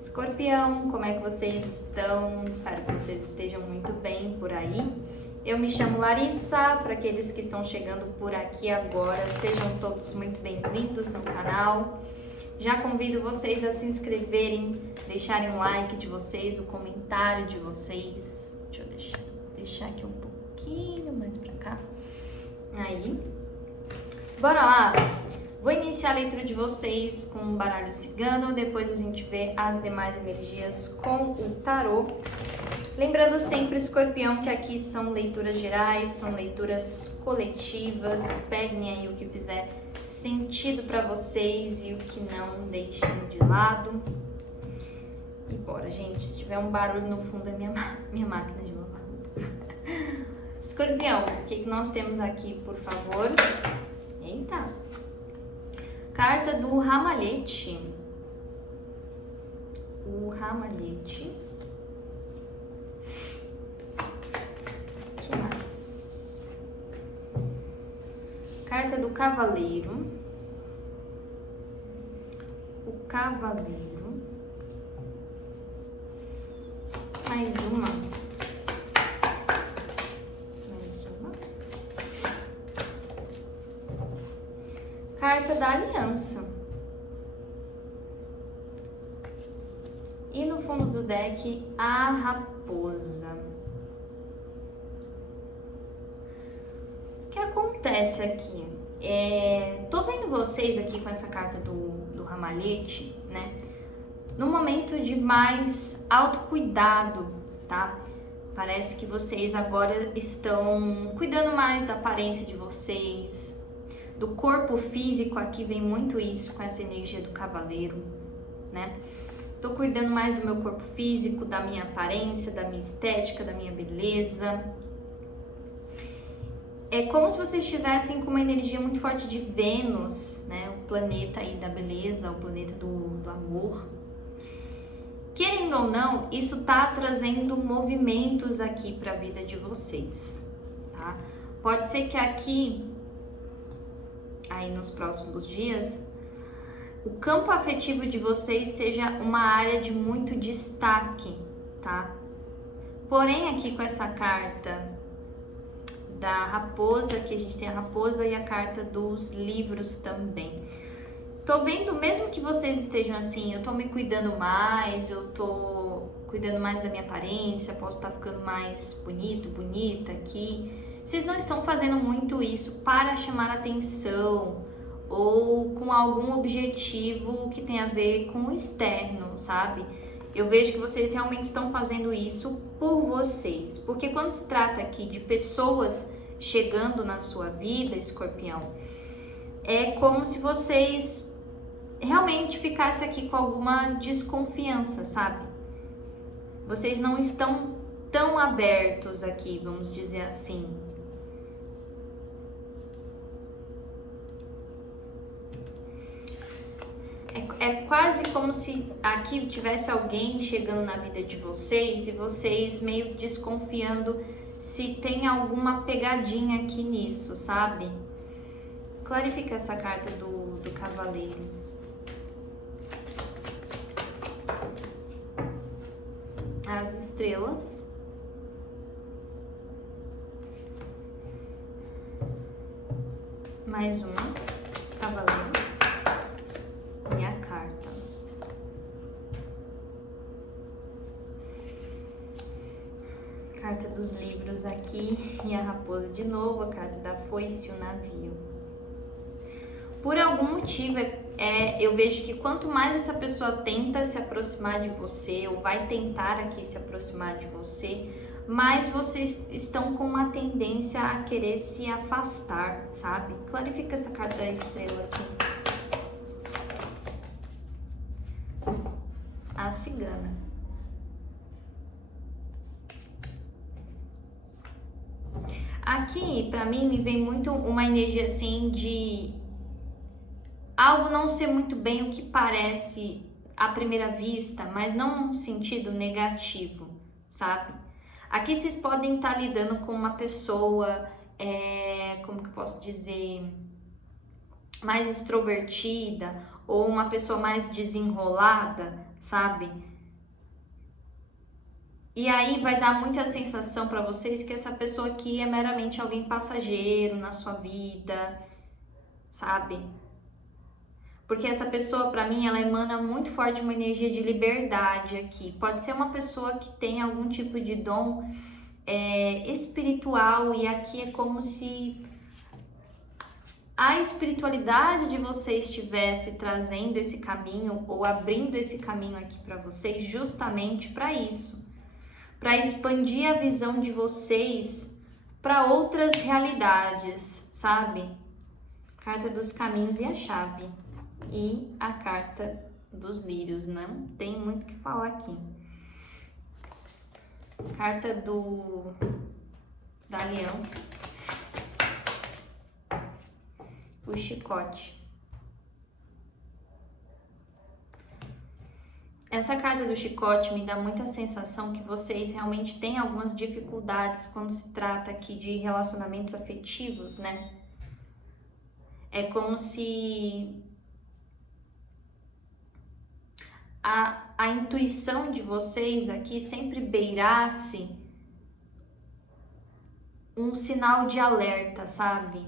Escorpião, como é que vocês estão? Espero que vocês estejam muito bem por aí. Eu me chamo Larissa, para aqueles que estão chegando por aqui agora, sejam todos muito bem-vindos no canal. Já convido vocês a se inscreverem, deixarem o like de vocês, o comentário de vocês. Deixa eu deixar aqui um pouquinho mais para cá. Aí, bora lá! Vou iniciar a leitura de vocês com um baralho cigano, depois a gente vê as demais energias com o tarô. Lembrando sempre, Escorpião, que aqui são leituras gerais, são leituras coletivas. Peguem aí o que fizer sentido para vocês e o que não, deixem de lado. E bora, gente. Se tiver um barulho no fundo é minha máquina de lavar. Escorpião, o que nós temos aqui, por favor? Eita! Carta do Ramalhete. O Ramalhete. O que mais? Carta do Cavaleiro. O Cavaleiro. Mais uma. Carta da Aliança. E no fundo do deck, a Raposa. O que acontece aqui? Tô vendo vocês aqui com essa carta do Ramalhete, né? No momento de mais autocuidado, tá? Parece que vocês agora estão cuidando mais da aparência de vocês, do corpo físico. Aqui vem muito isso com essa energia do cavaleiro, né? Tô cuidando mais do meu corpo físico, da minha aparência, da minha estética, da minha beleza. É como se vocês estivessem com uma energia muito forte de Vênus, né? O planeta aí da beleza, o planeta do amor. Querendo ou não, isso tá trazendo movimentos aqui para a vida de vocês, tá? Pode ser que aqui, aí nos próximos dias, o campo afetivo de vocês seja uma área de muito destaque, tá? Porém, aqui com essa carta da raposa, que a gente tem a raposa e a carta dos livros também. Tô vendo, mesmo que vocês estejam assim, eu tô me cuidando mais, eu tô cuidando mais da minha aparência, posso estar ficando mais bonita aqui. Vocês não estão fazendo muito isso para chamar atenção ou com algum objetivo que tem a ver com o externo, sabe? Eu vejo que vocês realmente estão fazendo isso por vocês. Porque quando se trata aqui de pessoas chegando na sua vida, Escorpião, é como se vocês realmente ficassem aqui com alguma desconfiança, sabe? Vocês não estão tão abertos aqui, vamos dizer assim. É quase como se aqui tivesse alguém chegando na vida de vocês e vocês meio desconfiando se tem alguma pegadinha aqui nisso, sabe? Clarifica essa carta do Cavaleiro. As estrelas. Mais uma. Cavaleiro. E a carta. Carta dos livros aqui e a raposa de novo, a carta da foice e o navio. Por algum motivo, eu vejo que quanto mais essa pessoa tenta se aproximar de você, ou vai tentar aqui se aproximar de você, mais vocês estão com uma tendência a querer se afastar, sabe? Clarifica essa carta da estrela aqui. A cigana. Aqui, pra mim, me vem muito uma energia assim de algo não ser muito bem o que parece à primeira vista, mas não num sentido negativo, sabe? Aqui vocês podem estar lidando com uma pessoa, como que eu posso dizer, mais extrovertida ou uma pessoa mais desenrolada, sabe? E aí vai dar muita sensação para vocês que essa pessoa aqui é meramente alguém passageiro na sua vida, sabe? Porque essa pessoa, para mim, ela emana muito forte uma energia de liberdade aqui. Pode ser uma pessoa que tem algum tipo de dom espiritual, e aqui é como se a espiritualidade de vocês estivesse trazendo esse caminho ou abrindo esse caminho aqui para vocês justamente para isso, para expandir a visão de vocês para outras realidades, sabe? Carta dos caminhos e a chave. E a carta dos lírios, não tem muito o que falar aqui. Carta da aliança. O chicote. Essa carta do chicote me dá muita sensação que vocês realmente têm algumas dificuldades quando se trata aqui de relacionamentos afetivos, né? É como se a intuição de vocês aqui sempre beirasse um sinal de alerta, sabe?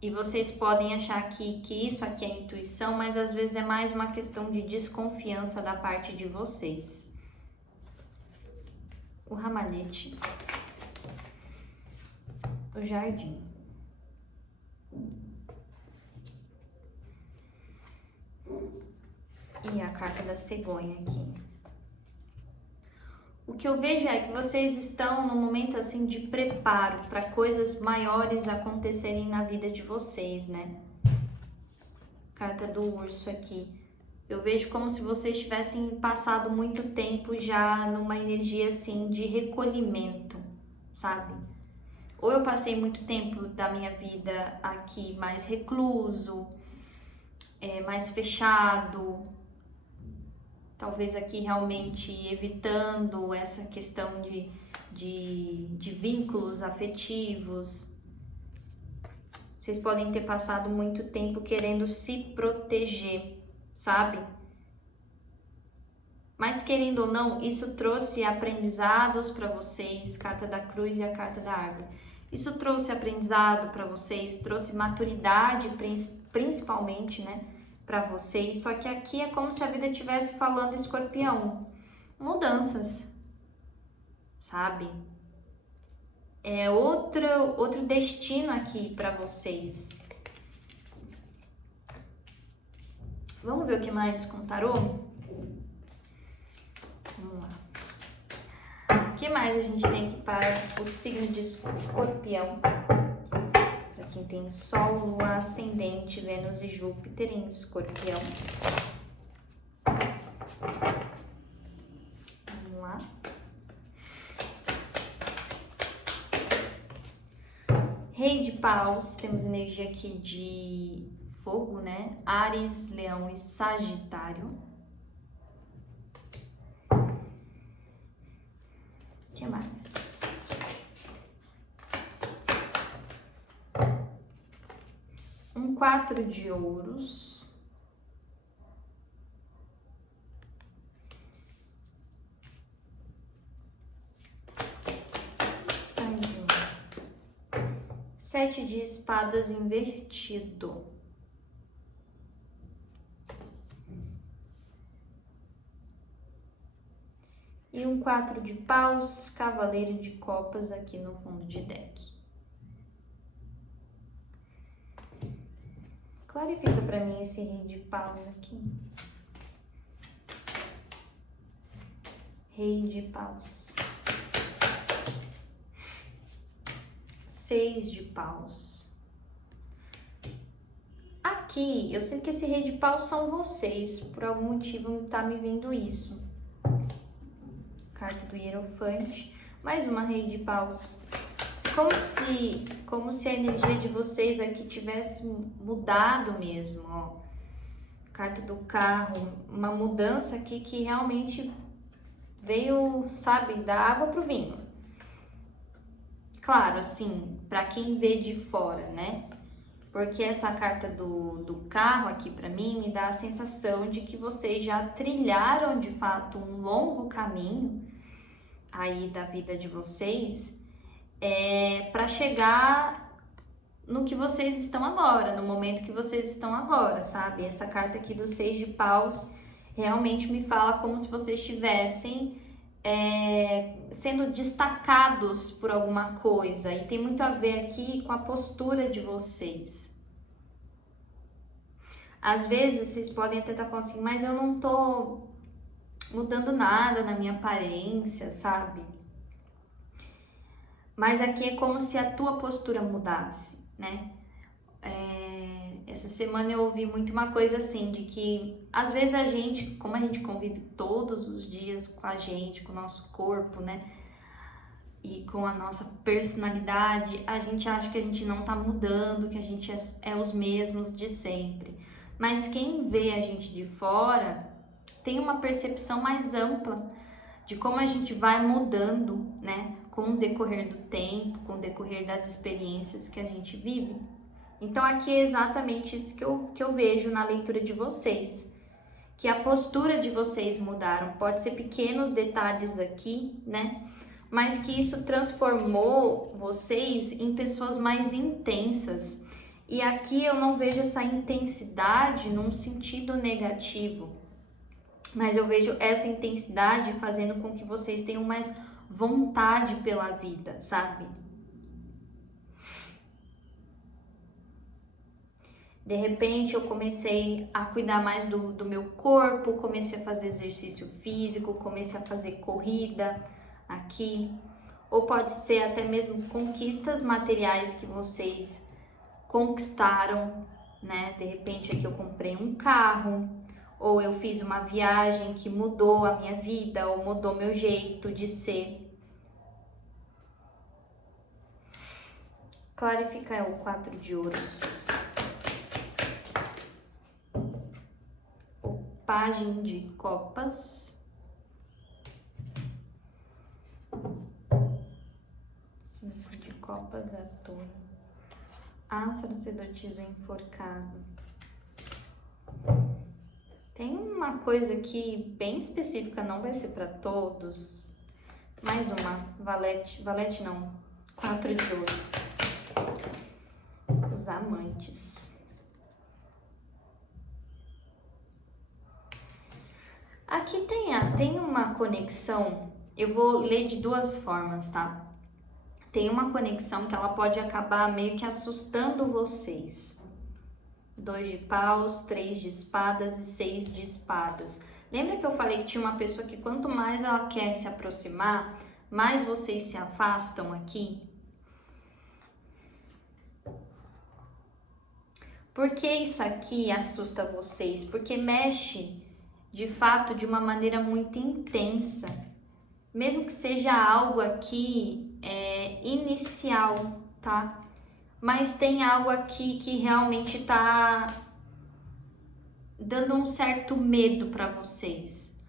E vocês podem achar que isso aqui é intuição, mas às vezes é mais uma questão de desconfiança da parte de vocês. O ramalhete. O jardim. E a carta da cegonha aqui. O que eu vejo é que vocês estão num momento assim de preparo para coisas maiores acontecerem na vida de vocês, né? Carta do urso aqui. Eu vejo como se vocês tivessem passado muito tempo já numa energia assim de recolhimento, sabe? Ou eu passei muito tempo da minha vida aqui mais recluso, mais fechado, talvez aqui realmente evitando essa questão de vínculos afetivos. Vocês podem ter passado muito tempo querendo se proteger, sabe? Mas querendo ou não, isso trouxe aprendizados para vocês, carta da cruz e a carta da árvore. Isso trouxe aprendizado para vocês, trouxe maturidade principalmente, né? Para vocês, só que aqui é como se a vida estivesse falando, escorpião, mudanças, sabe? É outro destino aqui para vocês. Vamos ver o que mais com o tarô? Vamos lá. O que mais a gente tem aqui para o signo de escorpião? Quem tem Sol, Lua, Ascendente, Vênus e Júpiter em Escorpião. Vamos lá. Rei de Paus, temos energia aqui de fogo, né? Áries, Leão e Sagitário. O que mais? Um 4 de ouros. Aí, 7 de espadas invertido. E um 4 de paus, cavaleiro de copas aqui no fundo de deck. Clarifica para mim esse rei de paus aqui. Rei de paus. 6 de paus. Aqui, eu sei que esse rei de paus são vocês. Por algum motivo tá me vindo isso. Carta do Hierofante. Mais uma rei de paus. Como se a energia de vocês aqui tivesse mudado mesmo, ó. Carta do carro, uma mudança aqui que realmente veio, sabe, da água pro vinho. Claro, assim, para quem vê de fora, né? Porque essa carta do carro aqui para mim me dá a sensação de que vocês já trilharam de fato um longo caminho aí da vida de vocês para chegar no que vocês estão agora, no momento que vocês estão agora, sabe? Essa carta aqui do 6 de paus realmente me fala como se vocês estivessem sendo destacados por alguma coisa, e tem muito a ver aqui com a postura de vocês. Às vezes vocês podem até estar falando assim, mas eu não tô mudando nada na minha aparência, sabe? Mas aqui é como se a tua postura mudasse, né? Essa semana eu ouvi muito uma coisa assim, de que às vezes a gente, como a gente convive todos os dias com a gente, com o nosso corpo, né? E com a nossa personalidade, a gente acha que a gente não tá mudando, que a gente é os mesmos de sempre. Mas quem vê a gente de fora tem uma percepção mais ampla de como a gente vai mudando, né? Com o decorrer do tempo, com o decorrer das experiências que a gente vive. Então aqui é exatamente isso que eu vejo na leitura de vocês, que a postura de vocês mudaram, pode ser pequenos detalhes aqui, né? Mas que isso transformou vocês em pessoas mais intensas. E aqui eu não vejo essa intensidade num sentido negativo, mas eu vejo essa intensidade fazendo com que vocês tenham mais vontade pela vida, sabe? De repente eu comecei a cuidar mais do meu corpo, comecei a fazer exercício físico, comecei a fazer corrida aqui. Ou pode ser até mesmo conquistas materiais que vocês conquistaram, né? De repente aqui eu comprei um carro, ou eu fiz uma viagem que mudou a minha vida, ou mudou meu jeito de ser. Clarificar o 4 de ouros. Pagem de copas, 5 de copas, a torre, a sacerdotisa enforcado. Tem uma coisa aqui bem específica, não vai ser para todos. Mais uma, valete não, 4 de ouros, os amantes. Aqui tem uma conexão, eu vou ler de duas formas, tá? Tem uma conexão que ela pode acabar meio que assustando vocês. 2 de paus, 3 de espadas e 6 de espadas. Lembra que eu falei que tinha uma pessoa que quanto mais ela quer se aproximar, mais vocês se afastam aqui? Por que isso aqui assusta vocês? Porque mexe de fato de uma maneira muito intensa, mesmo que seja algo aqui inicial, tá? Mas tem algo aqui que realmente tá dando um certo medo para vocês.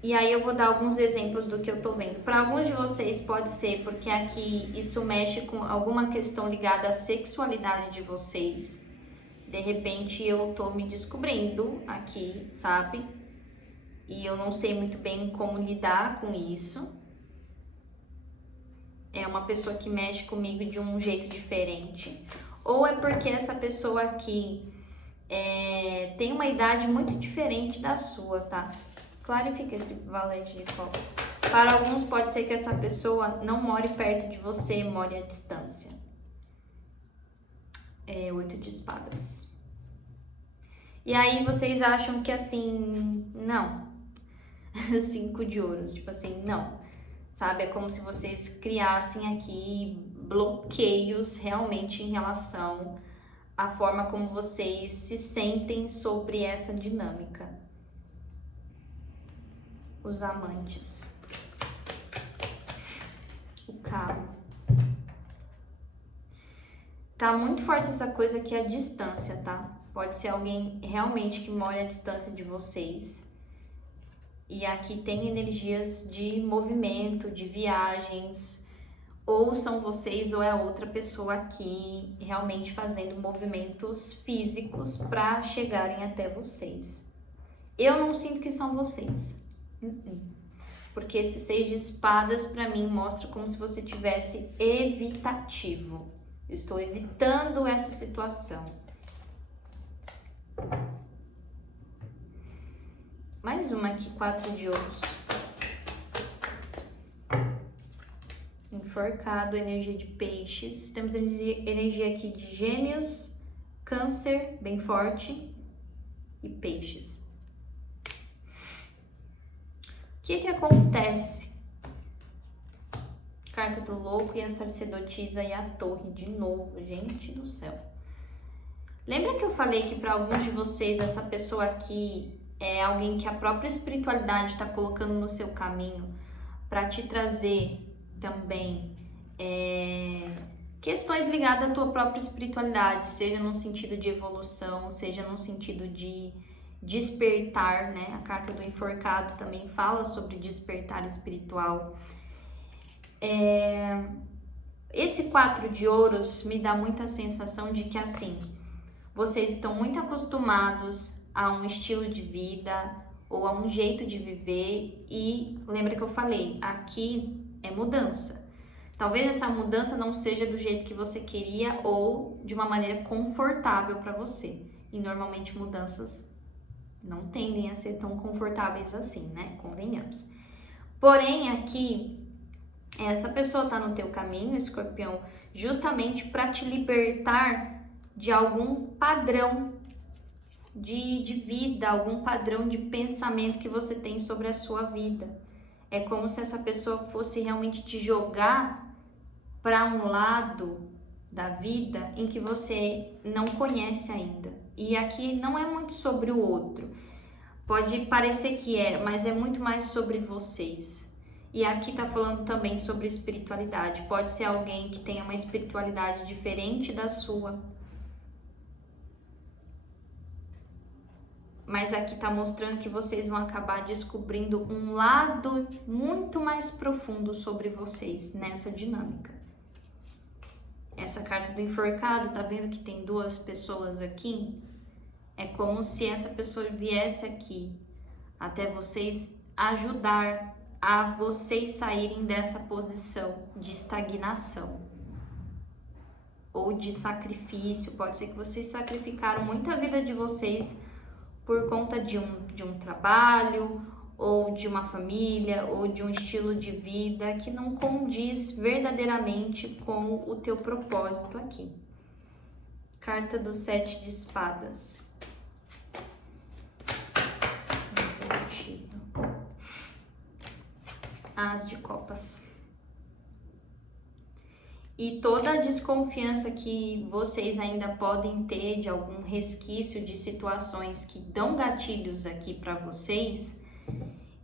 E aí eu vou dar alguns exemplos do que eu tô vendo. Para alguns de vocês pode ser porque aqui isso mexe com alguma questão ligada à sexualidade de vocês. De repente eu tô me descobrindo aqui, sabe? E eu não sei muito bem como lidar com isso. É uma pessoa que mexe comigo de um jeito diferente. Ou é porque essa pessoa aqui tem uma idade muito diferente da sua, tá? Clarifica esse valete de copas. Para alguns pode ser que essa pessoa não more perto de você, more à distância. 8 de espadas. E aí vocês acham que assim, não. 5 de ouros, tipo assim, não. Sabe, é como se vocês criassem aqui bloqueios realmente em relação à forma como vocês se sentem sobre essa dinâmica. Os amantes. O carro. Tá muito forte essa coisa aqui, a distância, tá? Pode ser alguém realmente que mora à distância de vocês. E aqui tem energias de movimento, de viagens, ou são vocês ou é outra pessoa aqui realmente fazendo movimentos físicos para chegarem até vocês. Eu não sinto que são vocês. Porque esse 6 de espadas para mim mostra como se você tivesse evitativo. Eu estou evitando essa situação. Mais uma aqui, 4 de ouros. Enforcado, energia de peixes. Temos energia aqui de gêmeos, câncer, bem forte, e peixes. O que acontece? Carta do louco e a sacerdotisa e a torre de novo, gente do céu. Lembra que eu falei que para alguns de vocês essa pessoa aqui é alguém que a própria espiritualidade está colocando no seu caminho para te trazer também questões ligadas à tua própria espiritualidade, seja num sentido de evolução, seja num sentido de despertar, né? A carta do enforcado também fala sobre despertar espiritual. Esse 4 de ouros me dá muita sensação de que, assim, vocês estão muito acostumados a um estilo de vida ou a um jeito de viver e lembra que eu falei, aqui é mudança. Talvez essa mudança não seja do jeito que você queria ou de uma maneira confortável para você. E normalmente mudanças não tendem a ser tão confortáveis assim, né? Convenhamos. Porém, aqui, essa pessoa tá no teu caminho, Escorpião, justamente para te libertar de algum padrão de vida, algum padrão de pensamento que você tem sobre a sua vida. É como se essa pessoa fosse realmente te jogar para um lado da vida em que você não conhece ainda. E aqui não é muito sobre o outro. Pode parecer que é, mas é muito mais sobre vocês. E aqui tá falando também sobre espiritualidade. Pode ser alguém que tenha uma espiritualidade diferente da sua. Mas aqui tá mostrando que vocês vão acabar descobrindo um lado muito mais profundo sobre vocês nessa dinâmica. Essa carta do enforcado, tá vendo que tem 2 pessoas aqui? É como se essa pessoa viesse aqui até vocês ajudar a vocês saírem dessa posição de estagnação ou de sacrifício. Pode ser que vocês sacrificaram muita vida de vocês por conta de um trabalho, ou de uma família, ou de um estilo de vida que não condiz verdadeiramente com o teu propósito aqui. Carta do 7 de espadas. As de copas. E toda a desconfiança que vocês ainda podem ter de algum resquício de situações que dão gatilhos aqui para vocês,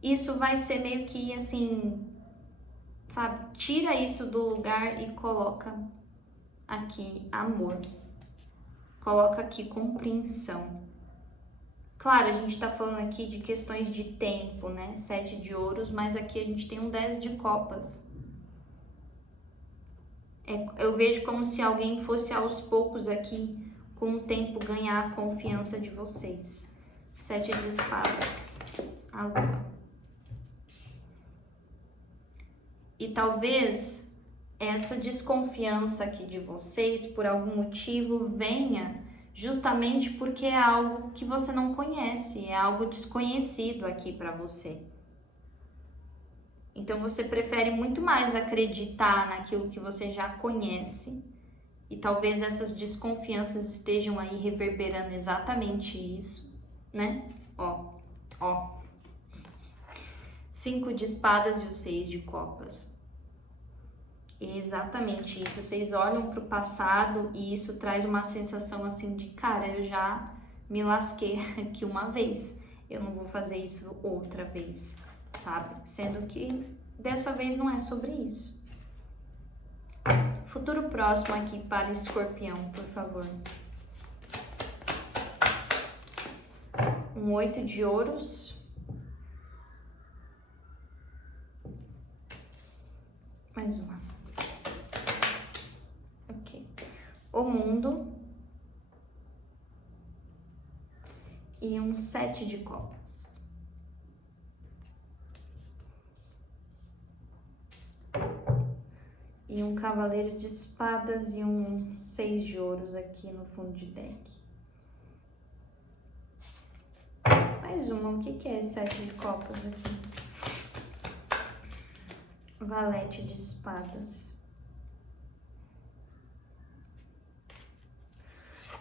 isso vai ser meio que assim, sabe? Tira isso do lugar e coloca aqui amor. Coloca aqui compreensão. Claro, a gente tá falando aqui de questões de tempo, né? 7 de ouros, mas aqui a gente tem um 10 de copas. Eu vejo como se alguém fosse aos poucos aqui, com o tempo, ganhar a confiança de vocês. 7 de espadas, a lua. E talvez essa desconfiança aqui de vocês, por algum motivo, venha justamente porque é algo que você não conhece, é algo desconhecido aqui para você. Então você prefere muito mais acreditar naquilo que você já conhece e talvez essas desconfianças estejam aí reverberando exatamente isso, né? Ó. 5 de espadas e o 6 de copas. É exatamente isso. Vocês olham para o passado e isso traz uma sensação assim de, cara, eu já me lasquei aqui uma vez, eu não vou fazer isso outra vez, sabe? Sendo que dessa vez não é sobre isso. Futuro próximo aqui para Escorpião, por favor. Um 8 de ouros. Mais uma. o mundo e um 7 de copas. E um cavaleiro de espadas e um 6 de ouros aqui no fundo de deck. Mais uma, o que é esse 7 de copas aqui? Valete de espadas.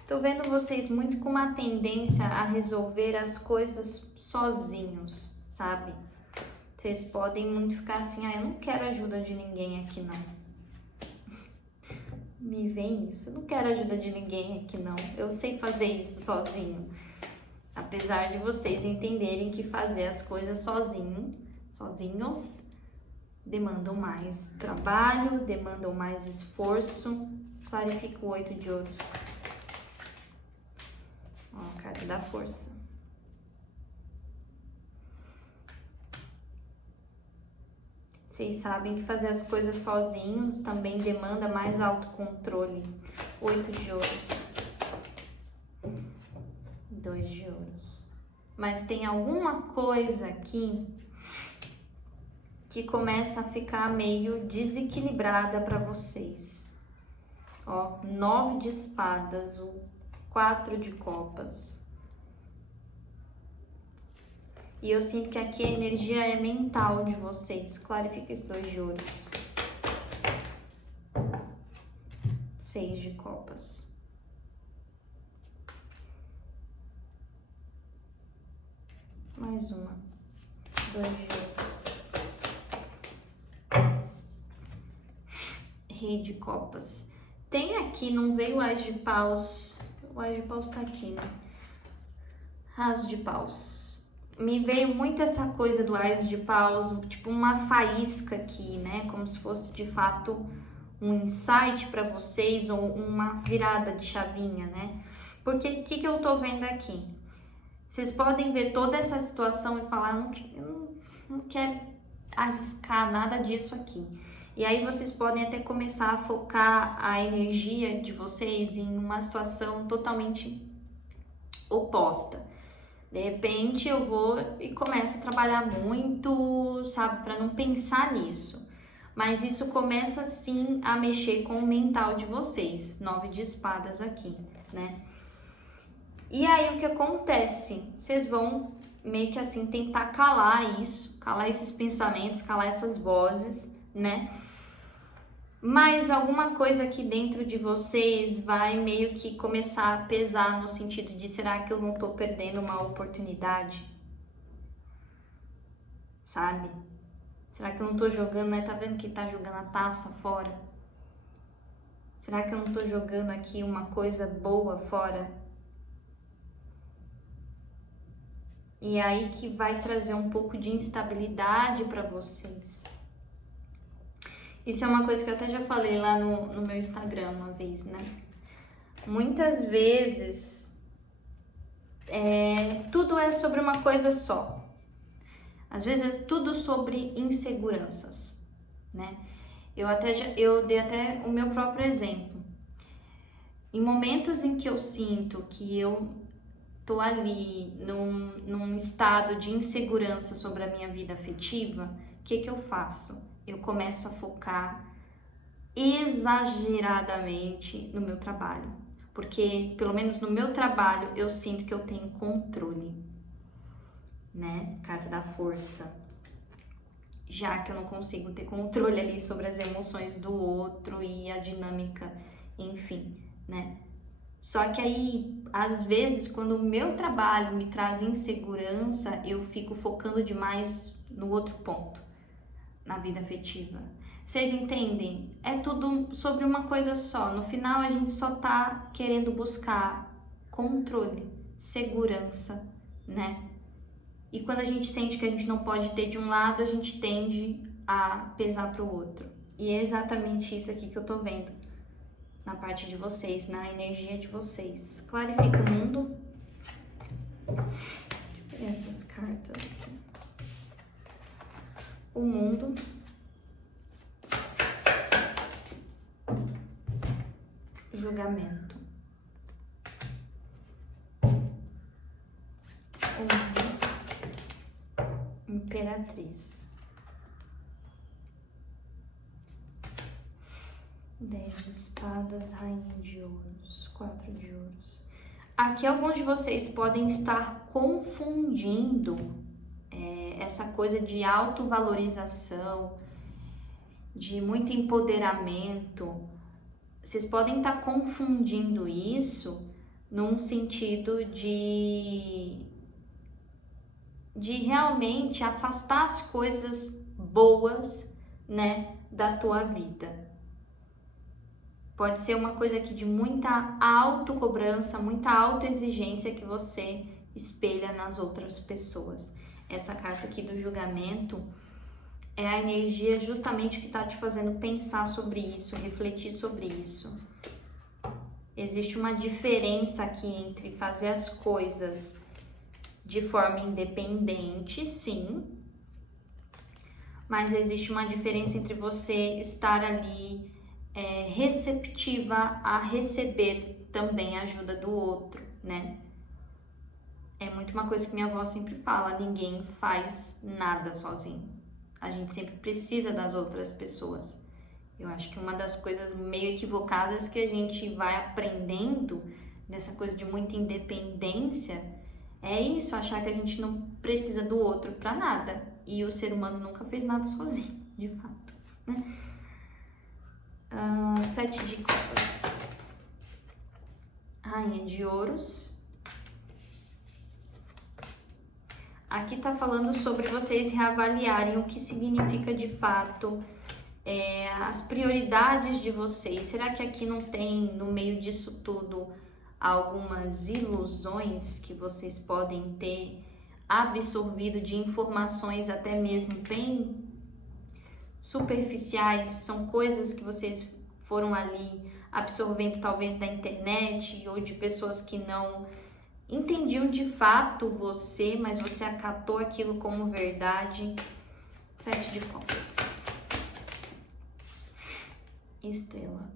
Tô vendo vocês muito com uma tendência a resolver as coisas sozinhos, sabe? Vocês podem muito ficar assim, eu não quero ajuda de ninguém aqui não. Me vem isso, eu não quero ajuda de ninguém aqui não. Eu sei fazer isso sozinho. Apesar de vocês entenderem que fazer as coisas sozinhos, demandam mais trabalho, demandam mais esforço. Clarifica o 8 de ouros. Ó, a carta da força. Vocês sabem que fazer as coisas sozinhos também demanda mais autocontrole. 8 de ouros. 2 de ouros. Mas tem alguma coisa aqui que começa a ficar meio desequilibrada para vocês. Ó, 9 de espadas, o 4 de copas. E eu sinto que aqui a energia é mental de vocês. Clarifica esse 2 de ouros. 6 de copas. Mais uma. 2 de ouros. Rei de copas. Tem aqui, não veio o Ás de paus. O Ás de paus tá aqui, né? As de paus. Me veio muito essa coisa do Ás de paus, tipo uma faísca aqui, né? Como se fosse de fato um insight para vocês ou uma virada de chavinha, né? Porque o que eu tô vendo aqui? Vocês podem ver toda essa situação e falar, eu não quero arriscar nada disso aqui. E aí vocês podem até começar a focar a energia de vocês em uma situação totalmente oposta. De repente eu vou e começo a trabalhar muito, sabe, para não pensar nisso. Mas isso começa sim a mexer com o mental de vocês. 9 de espadas aqui, né? E aí o que acontece? Vocês vão meio que assim tentar calar isso, calar esses pensamentos, calar essas vozes, né? Mas alguma coisa aqui dentro de vocês vai meio que começar a pesar no sentido de, será que eu não tô perdendo uma oportunidade? Sabe? Será que eu não tô jogando, né? Tá vendo que tá jogando a taça fora? Será que eu não tô jogando aqui uma coisa boa fora? E aí que vai trazer um pouco de instabilidade para vocês. Isso é uma coisa que eu até já falei lá no meu Instagram uma vez, né? Muitas vezes, tudo é sobre uma coisa só. Às vezes é tudo sobre inseguranças, né? Eu dei até o meu próprio exemplo. Em momentos em que eu sinto que eu tô ali num estado de insegurança sobre a minha vida afetiva, o que eu faço? Eu começo a focar exageradamente no meu trabalho, porque pelo menos no meu trabalho eu sinto que eu tenho controle, né? Carta da força. Já que eu não consigo ter controle ali sobre as emoções do outro e a dinâmica, enfim, né? Só que aí, às vezes, quando o meu trabalho me traz insegurança, eu fico focando demais no outro ponto, na vida afetiva. Vocês entendem? É tudo sobre uma coisa só. No final, a gente só tá querendo buscar controle, segurança, né? E quando a gente sente que a gente não pode ter de um lado, a gente tende a pesar pro outro. E é exatamente isso aqui que eu tô vendo na parte de vocês, na energia de vocês. Clarifica o mundo. Deixa eu pegar essas cartas aqui. O mundo. julgamento. Imperatriz. 10 de espadas, rainha de ouros, 4 de ouros. Aqui alguns de vocês podem estar confundindo essa coisa de autovalorização, de muito empoderamento. Vocês podem estar confundindo isso num sentido de realmente afastar as coisas boas, né, da tua vida. Pode ser uma coisa aqui de muita autocobrança, muita autoexigência que você espelha nas outras pessoas. Essa carta aqui do julgamento é a energia justamente que está te fazendo pensar sobre isso, refletir sobre isso. Existe uma diferença aqui entre fazer as coisas de forma independente, sim, mas existe uma diferença entre você estar ali receptiva a receber também a ajuda do outro, né? É muito uma coisa que minha avó sempre fala, ninguém faz nada sozinho. A gente sempre precisa das outras pessoas. Eu acho que uma das coisas meio equivocadas que a gente vai aprendendo nessa coisa de muita independência é isso, achar que a gente não precisa do outro pra nada. E o ser humano nunca fez nada sozinho, de fato, né? 7 de copas. Rainha de ouros. Aqui tá falando sobre vocês reavaliarem o que significa de fato as prioridades de vocês. Será que aqui não tem, no meio disso tudo, algumas ilusões que vocês podem ter absorvido de informações até mesmo bem superficiais? São coisas que vocês foram ali absorvendo talvez da internet ou de pessoas que não entendiam de fato você, mas você acatou aquilo como verdade. 7 de copas. Estrela.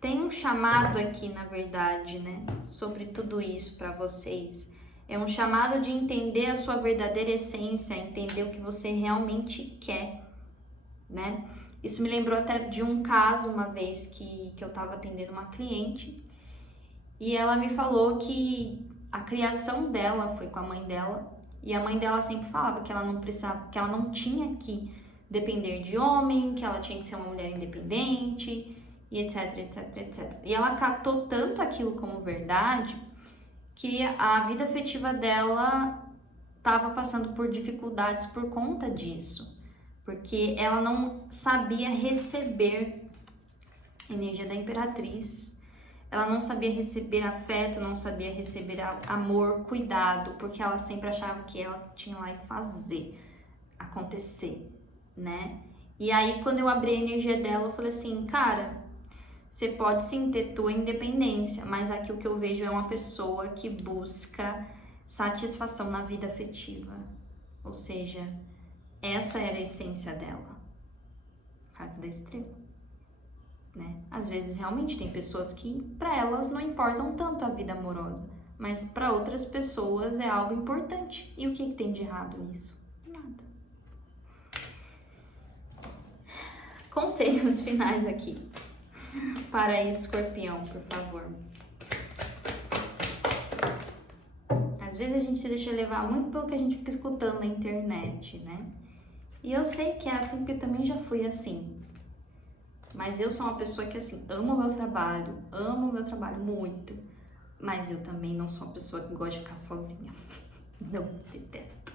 Tem um chamado aqui, na verdade, né, sobre tudo isso para vocês. É um chamado de entender a sua verdadeira essência, entender o que você realmente quer, né? Isso me lembrou até de um caso uma vez que eu estava atendendo uma cliente e ela me falou que a criação dela foi com a mãe dela e a mãe dela sempre falava que ela não precisava, que ela não tinha que depender de homem, que ela tinha que ser uma mulher independente e etc, etc, etc. E ela catou tanto aquilo como verdade que a vida afetiva dela estava passando por dificuldades por conta disso, porque ela não sabia receber a energia da imperatriz, ela não sabia receber afeto, não sabia receber amor, cuidado, porque ela sempre achava que ela tinha lá e fazer acontecer, né? E aí, quando eu abri a energia dela, eu falei assim, cara, você pode sim ter tua independência, mas aqui o que eu vejo é uma pessoa que busca satisfação na vida afetiva. Ou seja, essa era a essência dela. Carta da estrela, né? Às vezes realmente tem pessoas que para elas não importam tanto a vida amorosa, mas para outras pessoas é algo importante. E o que tem de errado nisso? Nada. Conselhos finais aqui para Escorpião, por favor. Às vezes a gente se deixa levar muito pelo que a gente fica escutando na internet, né? E eu sei que é assim, porque eu também já fui assim. Mas eu sou uma pessoa que, assim, amo o meu trabalho muito. Mas eu também não sou uma pessoa que gosta de ficar sozinha. Não, detesto.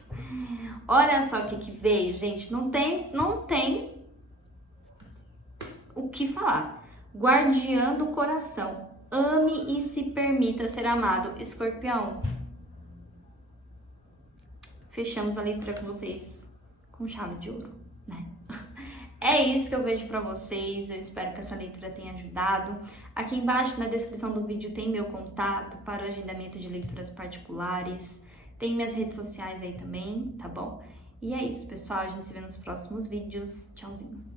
Olha só o que veio, gente. Não tem o que falar. Guardiã do coração. Ame e se permita ser amado. Escorpião. Fechamos a leitura com vocês com chave de ouro, né? É isso que eu vejo pra vocês. Eu espero que essa leitura tenha ajudado. Aqui embaixo na descrição do vídeo tem meu contato para o agendamento de leituras particulares. Tem minhas redes sociais aí também, tá bom? E é isso, pessoal. A gente se vê nos próximos vídeos. Tchauzinho.